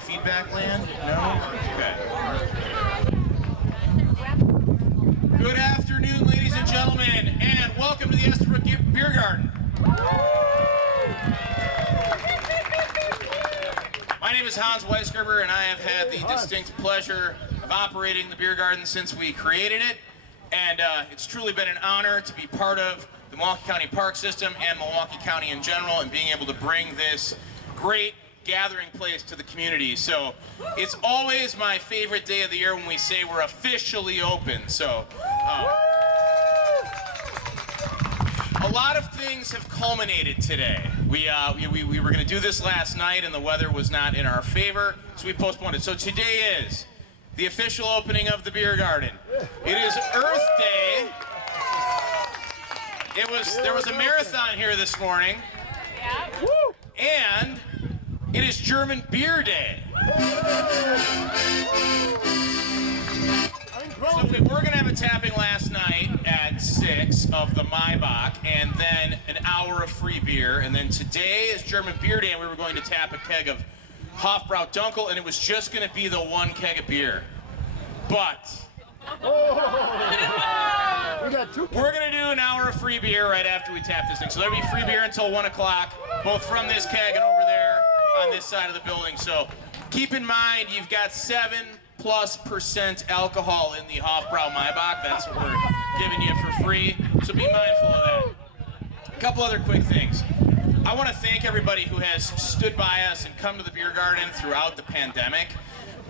Feedback land? No? Okay. Good afternoon, ladies and gentlemen, and welcome to the Estabrook Beer Garden. My name is Weissgerber, and I have had the distinct pleasure of operating the beer garden since we created it, and it's truly been an honor to be part of the Milwaukee County Park System and Milwaukee County in general, and being able to bring this great gathering place to the community. So it's always my favorite day of the year when we say we're officially open. So a lot of things have culminated today. We were going to do this last night and the weather was not in our favor, so we postponed it. So today is the official opening of the beer garden. It is Earth Day. There was a marathon here this morning. And it is German Beer Day. So we were going to have a tapping last night at 6 of the Maiboch, and then an hour of free beer. And then today is German Beer Day, and we were going to tap a keg of Hofbrau Dunkel, and it was just going to be the one keg of beer. But we're going to do an hour of free beer right after we tap this thing. So there'll be free beer until 1 o'clock, both from this keg and over there on this side of the building. So keep in mind, you've got 7+% alcohol in the Hofbrau Maiboch. That's what we're giving you for free. So be mindful of that. A couple other quick things. I want to thank everybody who has stood by us and come to the beer garden throughout the pandemic.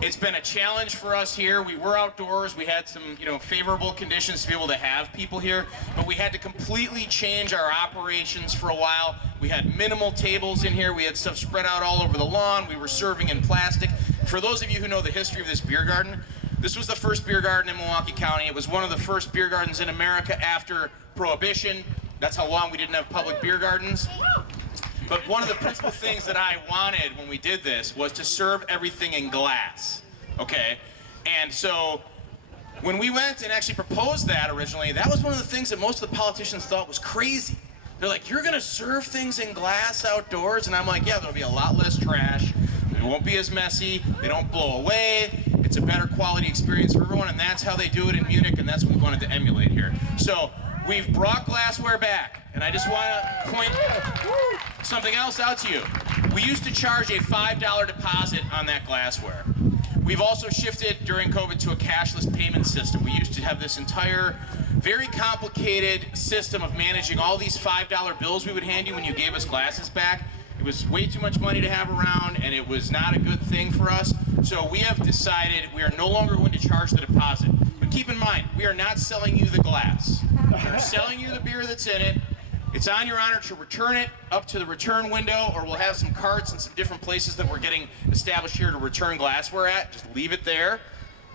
It's been a challenge for us here. We were outdoors. We had some, favorable conditions to be able to have people here, but we had to completely change our operations for a while. We had minimal tables in here. We had stuff spread out all over the lawn. We were serving in plastic. For those of you who know the history of this beer garden, this was the first beer garden in Milwaukee County. It was one of the first beer gardens in America after Prohibition. That's how long we didn't have public beer gardens. But one of the principal things that I wanted when we did this was to serve everything in glass, okay? And so when we went and actually proposed that originally, that was one of the things that most of the politicians thought was crazy. They're like, you're gonna serve things in glass outdoors? And I'm like, yeah, there'll be a lot less trash. It won't be as messy. They don't blow away. It's a better quality experience for everyone, and that's how they do it in Munich, and that's what we wanted to emulate here. So we've brought glassware back, and I just want to point something else out to you. We used to charge a $5 deposit on that glassware. We've also shifted during COVID to a cashless payment system. We used to have this entire, very complicated system of managing all these $5 bills we would hand you when you gave us glasses back. It was way too much money to have around, and it was not a good thing for us. So we have decided we are no longer going to charge the deposit. But keep in mind, we are not selling you the glass. We're selling you the beer that's in it. It's on your honor to return it up to the return window, or we'll have some carts and some different places that we're getting established here to return glassware at. Just leave it there.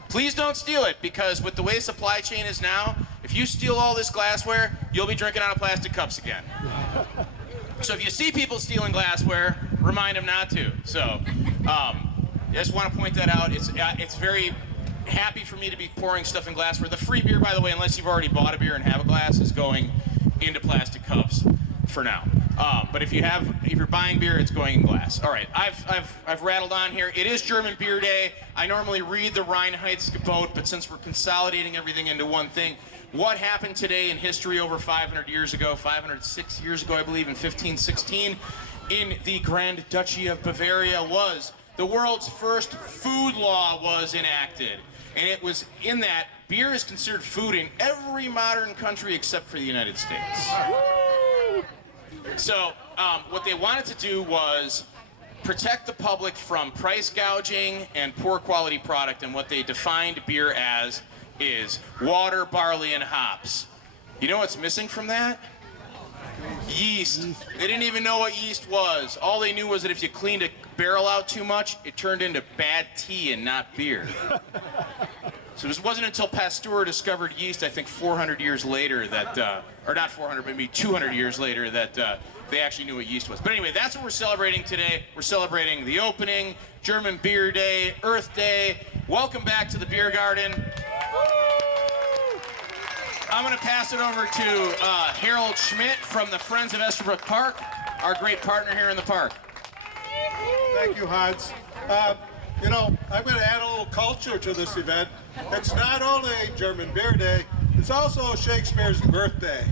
Please don't steal it, because with the way supply chain is now, if you steal all this glassware, you'll be drinking out of plastic cups again. So if you see people stealing glassware, remind them not to. So I just want to point that out. It's very happy for me to be pouring stuff in glassware. The free beer, by the way, unless you've already bought a beer and have a glass, is going into plastic cups for now. But if you're buying beer, it's going in glass. All right, I've rattled on here. It is German Beer Day. I normally read the Reinheitsgebot, but since we're consolidating everything into one thing, what happened today in history over 500 years ago, 506 years ago, I believe, in 1516, in the Grand Duchy of Bavaria was the world's first food law was enacted. And it was in that beer is considered food in every modern country except for the United States. So what they wanted to do was protect the public from price gouging and poor quality product, and what they defined beer as is water, barley, and hops. You know what's missing from that? Yeast. They didn't even know what yeast was. All they knew was that if you cleaned a barrel out too much, it turned into bad tea and not beer. So it wasn't until Pasteur discovered yeast, I think 400 years later that, or not 400, maybe 200 years later that they actually knew what yeast was. But anyway, that's what we're celebrating today. We're celebrating the opening, German Beer Day, Earth Day. Welcome back to the Beer Garden. I'm going to pass it over to Harold Schmidt from the Friends of Estabrook Park, our great partner here in the park. Thank you, Hans. You know, I'm going to add a little culture to this event. It's not only German Beer Day, it's also Shakespeare's birthday.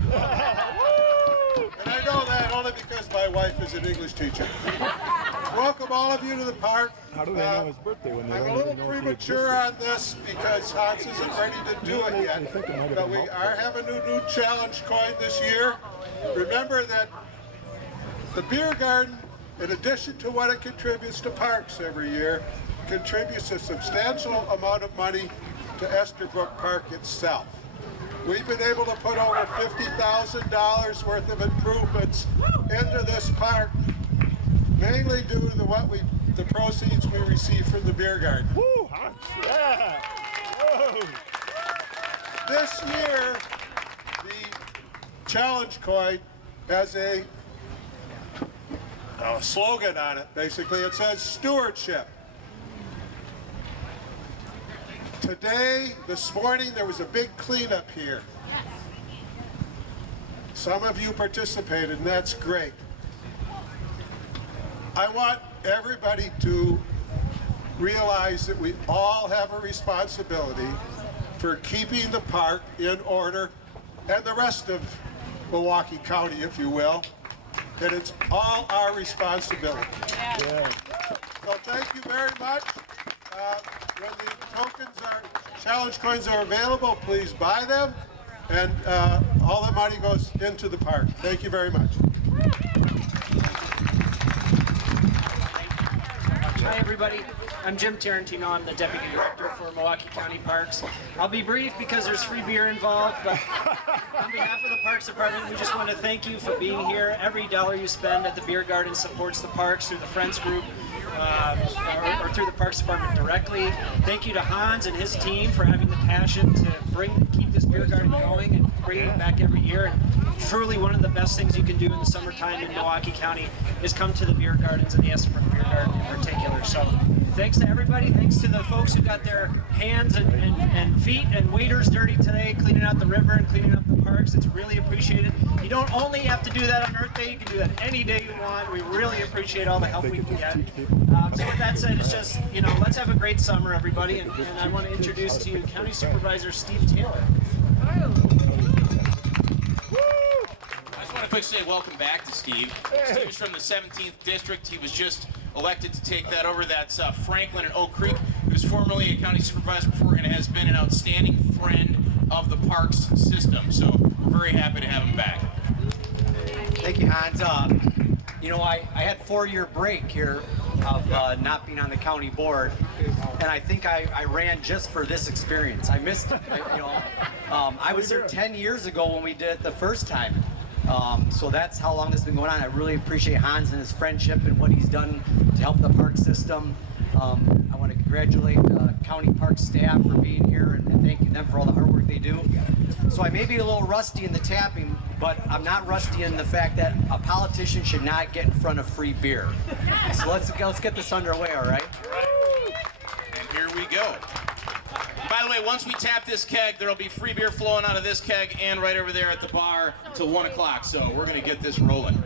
And I know that only because my wife is an English teacher. Welcome all of you to the park. How do they know his birthday when they I'm don't a little even know if he premature on this because Hans isn't ready to do it yet. But we are having a new challenge coin this year. Remember that the Beer Garden, in addition to what it contributes to parks every year, contributes a substantial amount of money to Estabrook Park itself. We've been able to put over $50,000 worth of improvements into this park, mainly due to the proceeds we receive from the Beer Garden. Woo, Hans, yeah. Whoa. This year, the challenge coin has a slogan on it, basically. It says stewardship. Today, this morning, there was a big cleanup here. Some of you participated, and that's great. I want everybody to realize that we all have a responsibility for keeping the park in order, and the rest of Milwaukee County, if you will. And it's all our responsibility. Yeah. So thank you very much. When the challenge coins are available, please buy them. And all the money goes into the park. Thank you very much. Hi everybody, I'm Jim Tarantino. I'm the Deputy Director for Milwaukee County Parks. I'll be brief because there's free beer involved, but on behalf of the Parks Department, we just want to thank you for being here. Every dollar you spend at the Beer Garden supports the parks through the Friends Group or through the Parks Department directly. Thank you to Hans and his team for having the passion to keep this Beer Garden going and bring it back every year. And truly one of the best things you can do in the summertime in Milwaukee County is come to the Beer Gardens and the Estabrook Beer Garden in particular. So thanks to everybody. Thanks to the folks who got their hands and feet and waders dirty today, cleaning out the river and cleaning up the parks. It's really appreciated. You don't only have to do that on Earth Day, you can do that any day you want. We really appreciate all the help we can get. So with that said, it's just, you know, let's have a great summer, everybody. And I want to introduce to you County Supervisor Steve Taylor. I just want to quickly say welcome back to Steve. Steve's from the 17th District. He was just elected to take that over. That's Franklin and Oak Creek. He was formerly a county supervisor before and has been an outstanding friend of the parks system. So we're very happy to have him back. Thank you, Hans. You know, I had a 4-year break here of not being on the county board, and I think I ran just for this experience. I missed, I was here 10 years ago when we did it the first time. So that's how long this has been going on. I really appreciate Hans and his friendship and what he's done to help the park system. I want to congratulate county park staff for being here and thank them for all the hard work they do. So I may be a little rusty in the tapping, but I'm not rusty in the fact that a politician should not get in front of free beer. So let's get this underway, all right? And here we go. By the way, once we tap this keg, there'll be free beer flowing out of this keg and right over there at the bar till 1 o'clock. So we're going to get this rolling.